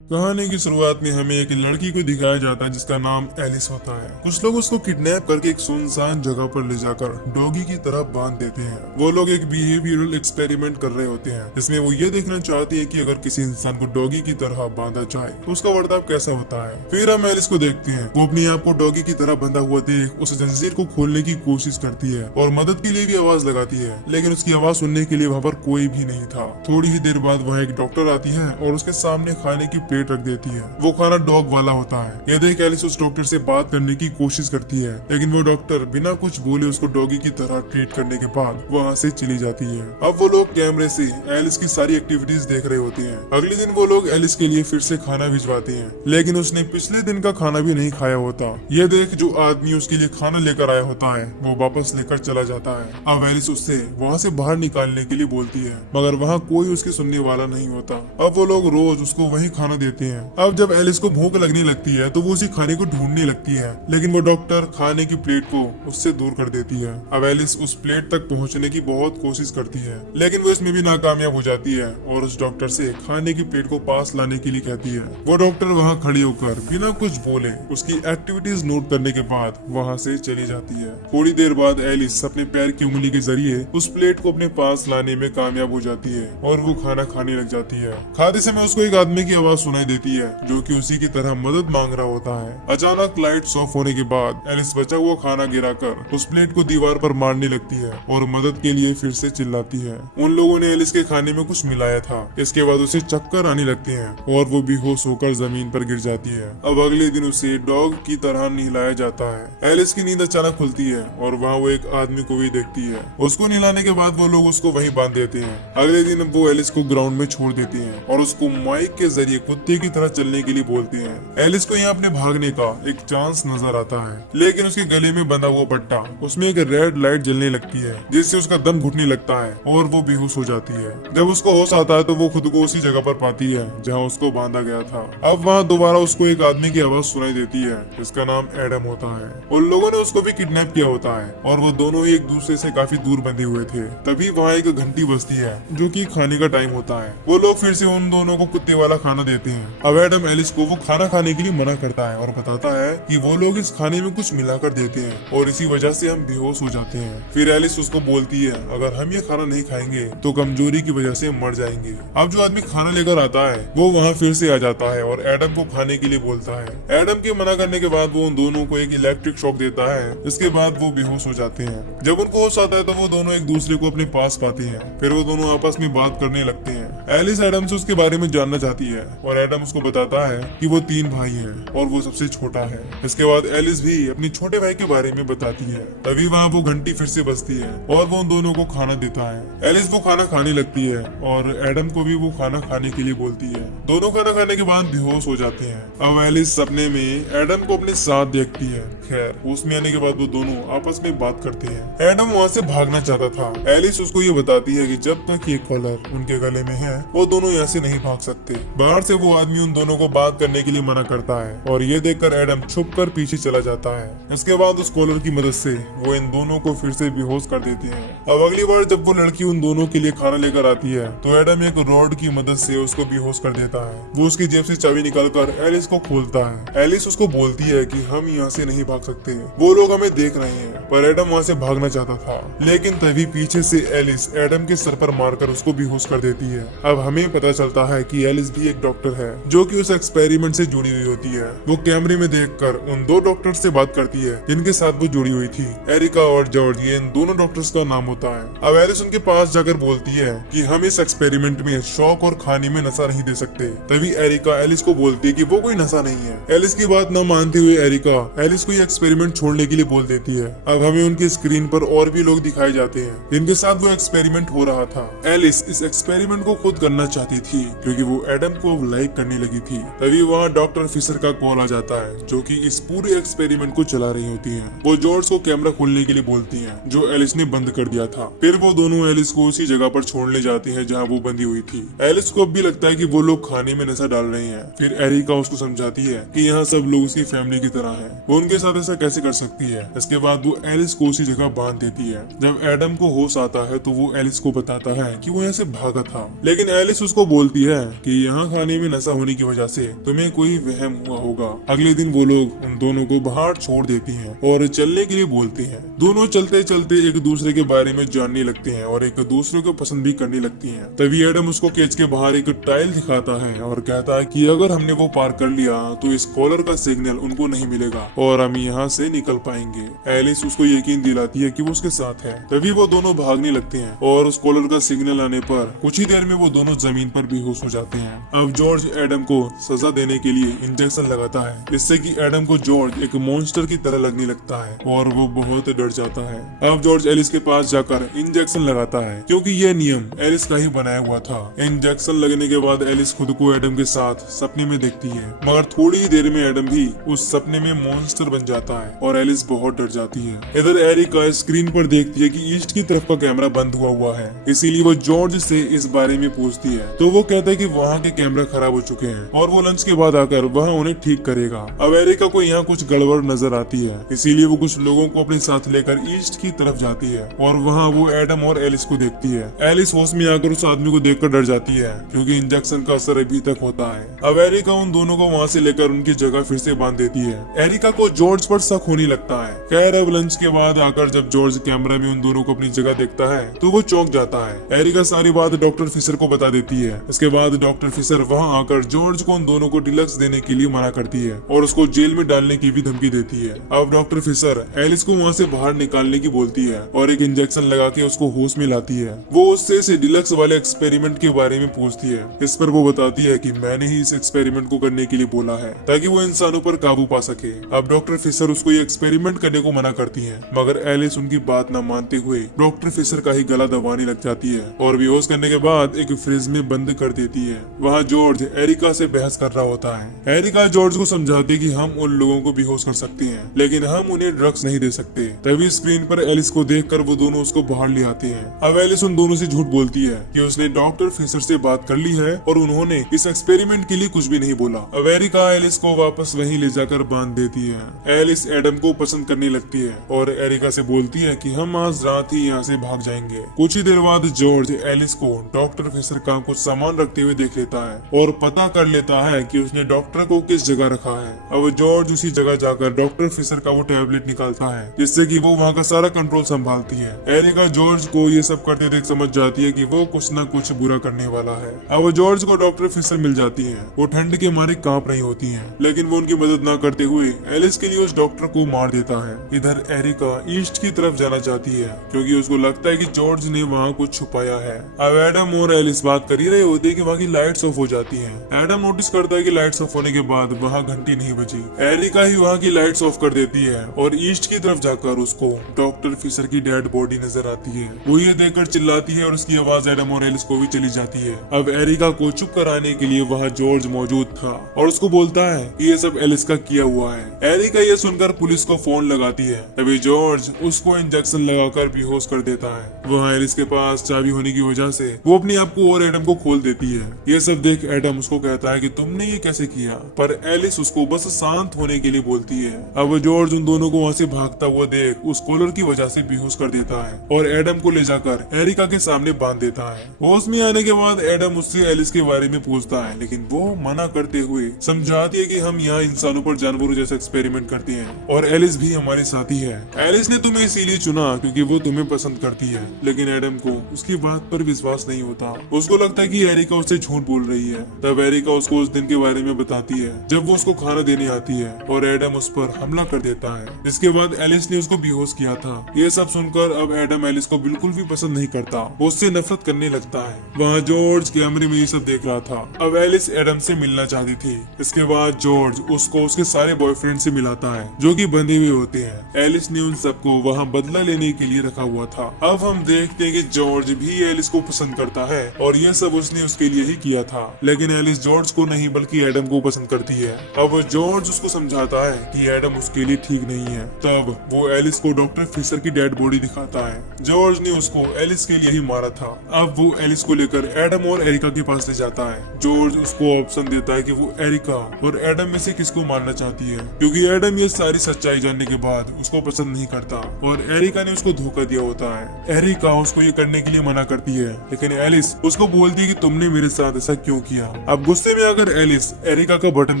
कहानी की शुरुआत में हमें एक लड़की को दिखाया जाता है जिसका नाम एलिस होता है। कुछ लोग उसको किडनैप करके एक सुनसान जगह पर ले जाकर डॉगी की तरह बांध देते हैं। वो लोग एक बिहेवियरल एक्सपेरिमेंट कर रहे होते हैं जिसमें वो ये देखना चाहते हैं कि अगर किसी इंसान को डॉगी की तरह बांधा जाए तो उसका बर्ताव कैसा होता है। फिर हम एलिस को देखते हैं, वो अपने आप को डॉगी की तरह बंधा हुआ देख उस जंजीर को खोलने की कोशिश करती है और मदद के लिए भी आवाज लगाती है, लेकिन उसकी आवाज सुनने के लिए वहाँ पर कोई भी नहीं था। थोड़ी ही देर बाद वहाँ एक डॉक्टर आती है और उसके सामने खाने की प्लेट रख देती है। वो खाना डॉग वाला होता है। ये देख एलिस उस डॉक्टर से बात करने की कोशिश करती है, लेकिन वो डॉक्टर बिना कुछ बोले उसको डॉगी की तरह ट्रीट करने के बाद वहाँ से चली जाती है। अब वो लोग कैमरे से एलिस की सारी एक्टिविटीज देख रहे होते हैं। अगले दिन वो लोग एलिस के लिए फिर से खाना भिजवाते हैं, लेकिन उसने पिछले दिन का खाना भी नहीं खाया होता। ये देख जो आदमी उसके लिए खाना लेकर आया होता है वो वापस लेकर चला जाता है। अब एलिस उससे वहाँ से बाहर निकालने के लिए बोलती है, मगर वहाँ कोई उसकी सुनने वाला नहीं होता। अब वो लोग रोज उसको वही खाना देते हैं। अब जब एलिस को भूख लगने लगती है तो वो उसी खाने को ढूंढने लगती है, लेकिन वो डॉक्टर खाने की प्लेट को उससे दूर कर देती है। अब एलिस उस प्लेट तक पहुंचने की बहुत कोशिश करती है, लेकिन वो इसमें भी नाकामयाब हो जाती है और उस डॉक्टर से खाने की प्लेट को पास लाने के लिए कहती है। वो डॉक्टर वहाँ खड़ी होकर बिना कुछ बोले उसकी एक्टिविटीज नोट करने के बाद वहाँ से चली जाती है। थोड़ी देर बाद एलिस अपने पैर की उंगली के जरिए उस प्लेट को अपने पास लाने में कामयाब हो जाती है और वो खाना खाने लग जाती है। खाते समय उसको एक आदमी की आवाज सुनाई देती है जो कि उसी की तरह मदद मांग रहा होता है। अचानक लाइट्स ऑफ होने के बाद एलिस बचा हुआ खाना गिराकर उस प्लेट को दीवार पर मारने लगती है और मदद के लिए फिर से चिल्लाती है। उन लोगों ने एलिस के खाने में कुछ मिलाया था। इसके बाद उसे चक्कर आने लगते हैं और वो बेहोश होकर जमीन पर गिर जाती है। अब अगले दिन उसे डॉग की तरह नहलाया जाता है। एलिस की नींद अचानक खुलती है और वहाँ वो एक आदमी को भी देखती है। उसको नहलाने के बाद वो लोग उसको वहीं बांध देते हैं। अगले दिन वो एलिस को ग्राउंड में छोड़ देते हैं और उसको माइक के जरिए कुत्ते की तरह चलने के लिए बोलते हैं। एलिस को यहाँ अपने भागने का एक चांस नजर आता है, लेकिन उसके गले में बंधा हुआ पट्टा उसमें एक रेड लाइट जलने लगती है जिससे उसका दम घुटने लगता है और वो बेहोश हो जाती है। जब उसको होश आता है तो वो खुद को उसी जगह पर पाती है जहाँ उसको बांधा गया था। अब वहाँ दोबारा उसको एक आदमी की आवाज सुनाई देती है जिसका नाम एडम होता है। उन लोगों ने उसको भी किडनैप किया होता है और वो दोनों ही एक दूसरे से काफी दूर बंधे हुए थे। तभी वहाँ एक घंटी बजती है जो कि खाने का टाइम होता है। वो लोग फिर से उन दोनों को कुत्ते वाला खाना देते हैं। अब एडम एलिस को वो खाना खाने के लिए मना करता है और बताता है कि वो लोग इस खाने में कुछ मिलाकर देते हैं और इसी वजह से हम बेहोश हो जाते हैं। फिर एलिस उसको बोलती है अगर हम ये खाना नहीं खाएंगे तो कमजोरी की वजह से मर जाएंगे। अब जो आदमी खाना लेकर आता है वो वहाँ फिर से आ जाता है और एडम को खाने के लिए बोलता है। एडम के मना करने के बाद वो उन दोनों को एक इलेक्ट्रिक शॉक देता है। इसके बाद वो बेहोश हो जाते हैं। जब उनको होश आता है तो वो दोनों एक दूसरे को अपने पास पाते हैं। फिर वो दोनों आपस में बात करने लगते हैं। एलिस एडम से उसके बारे में जानना चाहती है और एडम उसको बताता है कि वो 3 भाई हैं और वो सबसे छोटा है। इसके बाद एलिस भी अपने छोटे भाई के बारे में बताती है। तभी वहाँ वो घंटी फिर से बजती है और वो उन दोनों को खाना देता है। एलिस वो खाना खाने लगती है और एडम को भी वो खाना खाने के लिए बोलती है। दोनों खाना खाने के बाद बेहोश हो जाते हैं। अब एलिस सपने में एडम को अपने साथ देखती है। खैर होश में आने के बाद वो दोनों आपस में बात करते हैं। एडम वहाँ से भागना चाहता था। एलिस उसको ये बताती है कि जब तक ये कॉलर उनके गले में है वो दोनों यहाँ से नहीं भाग सकते। बाहर से वो आदमी उन दोनों को बात करने के लिए मना करता है और ये देखकर एडम छुप कर पीछे चला जाता है। इसके बाद उस कॉलर की मदद से वो इन दोनों को फिर से बेहोश कर देते हैं। अब अगली बार जब वो लड़की उन दोनों के लिए खाना लेकर आती है तो एडम एक रॉड की मदद से उसको बेहोश कर देता है। वो उसकी जेब से चाबी निकालकर एलिस को खोलता है। एलिस उसको बोलती है कि हम यहाँ से नहीं भाग सकते, वो लोग हमें देख रहे हैं। पर एडम वहाँ से भागना चाहता था, लेकिन तभी पीछे से एलिस एडम के सर पर मारकर उसको बेहोश कर देती है। अब हमें पता चलता है कि एलिस भी एक डॉक्टर है जो कि उस एक्सपेरिमेंट से जुड़ी हुई होती है। वो कैमरे में देखकर उन 2 डॉक्टर्स से बात करती है जिनके साथ वो जुड़ी हुई थी। एरिका और जॉर्ज, ये इन दोनों डॉक्टर्स का नाम होता है। अब एलिस उनके पास जाकर बोलती है कि हम इस एक्सपेरिमेंट में शौक और खाने में नशा नहीं दे सकते। तभी एरिका एलिस को बोलती है कि वो कोई नशा नहीं है। एलिस की बात न मानते हुए एरिका एलिस को ये एक्सपेरिमेंट छोड़ने के लिए बोल देती है। अब हमें उनकी स्क्रीन पर और भी लोग दिखाए जाते हैं जिनके साथ वो एक्सपेरिमेंट हो रहा था। एलिस इस एक्सपेरिमेंट को खुद करना चाहती थी क्योंकि वो एडम को लाइक करने लगी थी। तभी वहाँ डॉक्टर फिशर का कॉल आ जाता है जो कि इस पूरे एक्सपेरिमेंट को चला रही होती हैं। वो जॉर्ज को कैमरा खोलने के लिए बोलती हैं जो एलिस ने बंद कर दिया था। फिर वो दोनों एलिस को उसी जगह पर छोड़ने जाती हैं जहाँ वो बंधी हुई थी। एलिस को अब भी लगता है कि वो लोग खाने में नशा डाल रहे हैं। फिर एरिका उसको समझाती है कि यहाँ सब लोग उसकी फैमिली की तरह है, वो उनके साथ ऐसा कैसे कर सकती है। इसके बाद वो एलिस को उसी जगह बांध देती है। जब एडम को होश आता है तो वो एलिस को बताता है कि वो यहाँ से भागा था, लेकिन लेकिन एलिस उसको बोलती है कि यहाँ खाने में नशा होने की वजह से तुम्हें कोई वहम हुआ होगा। अगले दिन वो लोग उन दोनों को बाहर छोड़ देती हैं और चलने के लिए बोलते हैं। दोनों चलते चलते एक दूसरे के बारे में जानने लगते हैं और एक दूसरे को पसंद भी करने लगती हैं। तभी एडम उसको केज के बाहर एक टाइल दिखाता है और कहता है कि अगर हमने वो पार कर लिया तो इस कॉलर का सिग्नल उनको नहीं मिलेगा और हम यहाँ से निकल पाएंगे। एलिस उसको यकीन दिलाती है कि वो उसके साथ है। तभी वो दोनों भागने लगते हैं और उस कॉलर का सिग्नल आने पर कुछ ही देर में वो दोनों जमीन पर बेहोश हो जाते हैं। अब जॉर्ज एडम को सजा देने के लिए इंजेक्शन लगाता है, जिससे कि एडम को जॉर्ज एक मॉन्स्टर की तरह लगने लगता है और वो बहुत डर जाता है। अब जॉर्ज एलिस के पास जाकर इंजेक्शन लगाता है, क्योंकि ये नियम एलिस का ही बनाया हुआ था। इंजेक्शन लगने के बाद एलिस खुद को एडम के साथ सपने में देखती है, मगर थोड़ी ही देर में एडम भी उस सपने में मॉन्स्टर बन जाता है और एलिस बहुत डर जाती है। इधर एरिका स्क्रीन पर देखती है कि ईस्ट की तरफ का कैमरा बंद हुआ है, इसीलिए वो जॉर्ज से इस बारे में पूछती है। तो वो कहता है कि वहाँ के कैमरा खराब हो चुके हैं और वो लंच के बाद आकर वहाँ उन्हें ठीक करेगा। अब एरिका को यहाँ कुछ गड़बड़ नजर आती है, इसीलिए वो कुछ लोगों को अपने साथ लेकर ईस्ट की तरफ जाती है और वहाँ वो एडम और एलिस को देखती है। एलिस होश में आकर उस आदमी को देखकर डर जाती है, क्योंकि इंजेक्शन का असर अभी तक होता है। अब एरिका उन दोनों को वहाँ से लेकर उनकी जगह फिर से बांध देती है। एरिका को जॉर्ज पर शक होने लगता है। खैर अब लंच के बाद आकर जब जॉर्ज कैमरा में उन दोनों को अपनी जगह देखता है तो वो चौंक जाता है। एरिका सारी बात डॉक्टर फिशर को बता देती है। इसके बाद डॉक्टर फिशर वहाँ आकर जॉर्ज को उन दोनों को डिलक्स देने के लिए मना करती है और उसको जेल में डालने की भी धमकी देती है। अब डॉक्टर फिशर एलिस को वहाँ से बाहर निकालने की बोलती है और एक इंजेक्शन लगा के उसको होश में लाती है। वो उससे इस डिलक्स वाले एक्सपेरिमेंट के बारे में पूछती है। इस पर वो बताती है कि मैंने ही इस एक्सपेरिमेंट को करने के लिए बोला है, ताकि वो इंसानों पर काबू पा सके। अब डॉक्टर फिशर उसको ये एक्सपेरिमेंट करने को मना करती है, मगर एलिस उनकी बात न मानते हुए डॉक्टर फिशर का ही गला दबाने लग जाती है और बेहोश करने के बाद एक फ्रिज में बंद कर देती है। वहाँ जॉर्ज एरिका से बहस कर रहा होता है। एरिका जॉर्ज को समझाती है कि हम उन लोगों को बेहोश कर सकते हैं, लेकिन हम उन्हें ड्रग्स नहीं दे सकते। तभी स्क्रीन पर एलिस को देखकर वो दोनों उसको बाहर ले आते हैं। अब एलिस उन दोनों से झूठ बोलती है कि उसने डॉक्टर फिशर से बात कर ली है और उन्होंने इस एक्सपेरिमेंट के लिए कुछ भी नहीं बोला। अब एरिका एलिस को वापस वहीं ले जाकर बांध देती है। एलिस एडम को पसंद करने लगती है और एरिका से बोलती है कि हम आज रात ही यहाँ से भाग जाएंगे। कुछ ही देर बाद जॉर्ज एलिस को डॉक्टर फिशर का कुछ सामान रखते हुए देख लेता है और पता कर लेता है कि उसने डॉक्टर को किस जगह रखा है। अब जॉर्ज उसी जगह जाकर डॉक्टर फिशर का वो टैबलेट निकालता है, जिससे कि वो वहाँ का सारा कंट्रोल संभालती है। एरिका जॉर्ज को ये सब करते देख समझ जाती है कि वो कुछ न कुछ बुरा करने वाला है। अब जॉर्ज को डॉक्टर फिशर मिल जाती है। वो ठंड के मारे कांप रही होती है, लेकिन वो उनकी मदद न करते हुए एलिस के लिए उस डॉक्टर को मार देता है। इधर एरिका ईस्ट की तरफ जाना चाहती है, क्योंकि उसको लगता है कि जॉर्ज ने वहाँ कुछ छुपाया है। अब एडम और एलिस बात कर ही रहे होते हैं कि वहाँ की लाइट्स ऑफ हो जाती हैं। एडम नोटिस करता है कि लाइट्स ऑफ होने के बाद वहाँ घंटी नहीं बजी। एरिका ही वहाँ की लाइट्स ऑफ कर देती है और ईस्ट की तरफ जाकर उसको डॉक्टर फिशर की डेड बॉडी नजर आती है। वो ये देखकर चिल्लाती है और उसकी आवाज एडम और एलिस को भी चली जाती है। अब एरिका को चुप कराने के लिए वहाँ जॉर्ज मौजूद था और उसको बोलता है कि ये सब एलिस का किया हुआ है। एरिका ये सुनकर पुलिस को फोन लगाती है। तभी जॉर्ज उसको इंजेक्शन लगाकर बेहोश कर देता है। वहाँ एलिस के पास चाबी होने की वजह से वो अपने आप को और एडम को खोल देती है। ये सब देख एडम उसको कहता है कि तुमने ये कैसे किया, पर एलिस उसको बस शांत होने के लिए बोलती है। अब जॉर्ज उन दोनों को वहाँ से भागता हुआ देख उस कॉलर की वजह से बेहोश कर देता है और एडम को ले जाकर एरिका के सामने बांध देता है। होश में आने के बाद एडम उससे एलिस के बारे में पूछता है, लेकिन वो मना करते हुए समझाती है कि हम यहाँ इंसानों पर जानवरों जैसा एक्सपेरिमेंट करते हैं और एलिस भी हमारे साथी है। एलिस ने तुम्हें इसीलिए चुना क्योंकि वो तुम्हें पसंद करती है, लेकिन एडम को उसकी बात पर विश्वास नहीं होता। उसको लगता है कि एरिका उससे झूठ बोल रही है। तब एरिका उसको उस दिन के बारे में बताती है जब वो उसको खाना देने आती है और एडम उस पर हमला कर देता है, जिसके बाद एलिस ने उसको बेहोश किया था। ये सब सुनकर अब एडम एलिस को बिल्कुल भी पसंद नहीं करता, वो उससे नफरत करने लगता है। वहाँ जॉर्ज कैमरे में ये सब देख रहा था। अब एलिस एडम से मिलना चाहती थी। इसके बाद जॉर्ज उसको उसके सारे बॉयफ्रेंड से मिलाता है जो कि बंधे हुए होते हैं। एलिस ने उन सबको वहाँ बदला लेने के लिए रखा हुआ था। अब हम देखते हैं कि जॉर्ज भी एलिस को पसंद करता है और ये सब उसने उसके लिए ही किया था, लेकिन एलिस जॉर्ज को नहीं बल्कि एडम को पसंद करती है। अब जॉर्ज उसको समझाता है कि एडम उसके लिए ठीक नहीं है। तब वो एलिस को डॉक्टर फिशर की डेड बॉडी दिखाता है। जॉर्ज ने उसको एलिस के लिए ही मारा था। अब वो एलिस को लेकर एडम और एरिका के पास ले जाता है। जॉर्ज उसको ऑप्शन देता है कि वो एरिका और एडम में से किसको मारना चाहती है, क्योंकि एडम ये सारी सच्चाई जानने के बाद उसको पसंद नहीं करता और एरिका ने उसको धोखा दिया होता है। एरिका उसको ये करने के लिए मना करती है, लेकिन एलिस उसको बोलती है कि तुमने मेरे साथ ऐसा क्यों किया। अब गुस्से में आकर एलिस एरिका का बटन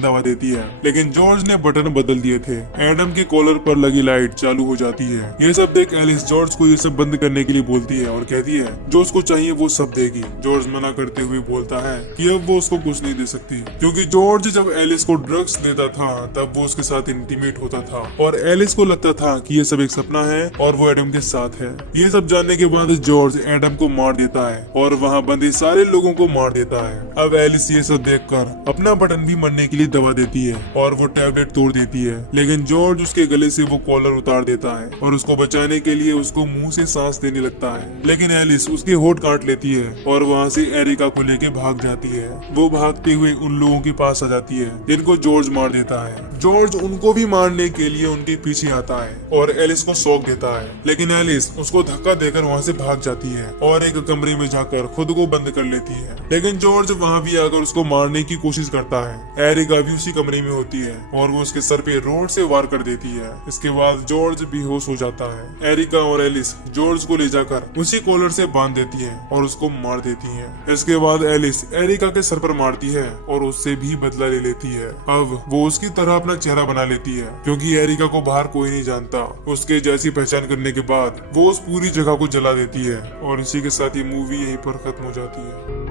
दबा देती है, लेकिन जॉर्ज ने बटन बदल दिए थे। एडम के कॉलर पर लगी लाइट चालू हो जाती है। ये सब देख एलिस जॉर्ज को ये सब बंद करने के लिए बोलती है और कहती है जो उसको चाहिए वो सब देगी। जॉर्ज मना करते हुए बोलता है कि अब वो उसको कुछ नहीं दे सकती, क्योंकि जॉर्ज जब एलिस को ड्रग्स देता था तब वो उसके साथ इंटीमेट होता था और एलिस को लगता था कि ये सब एक सपना है और वो एडम के साथ है। ये सब जानने के बाद जॉर्ज एडम को मार देता है और वहाँ बंदी सारे लोगों को मार देता है। अब एलिस ये सब देखकर अपना बटन भी मरने के लिए दबा देती है और वो टैबलेट तोड़ देती है, लेकिन जॉर्ज उसके गले से वो कॉलर उतार देता है और उसको बचाने के लिए उसको मुंह से सांस देने लगता है, लेकिन एलिस उसके होठ काट लेती है और वहाँ से एरिका को लेके भाग जाती है। वो भागते हुए उन लोगों के पास आ जाती है जिनको जॉर्ज मार देता है। जॉर्ज उनको भी मारने के लिए उनके पीछे आता है और एलिस को सौंप देता है, लेकिन एलिस उसको धक्का देकर वहाँ से भाग जाती है और एक कमरे में जाकर खुद को बंद कर लेती है। लेकिन जॉर्ज वहाँ भी आकर उसको मारने की कोशिश करता है। एरिका भी उसी कमरे में होती है और वो उसके सर पे रोड से वार कर देती है। इसके बाद जॉर्ज बेहोश हो जाता है। एरिका और एलिस जॉर्ज को ले जाकर उसी कॉलर से बांध देती है और उसको मार देती है। इसके बाद एलिस एरिका के सर पर मारती है और उससे भी बदला ले लेती है। अब वो उसकी तरह अपना चेहरा बना लेती है, क्योंकि एरिका को बाहर कोई नहीं जानता। उसके जैसी पहचान करने के बाद वो उस पूरी जगह को जला देती है और इसी के साथ ये मूवी यहीं पर खत्म हो जाती है।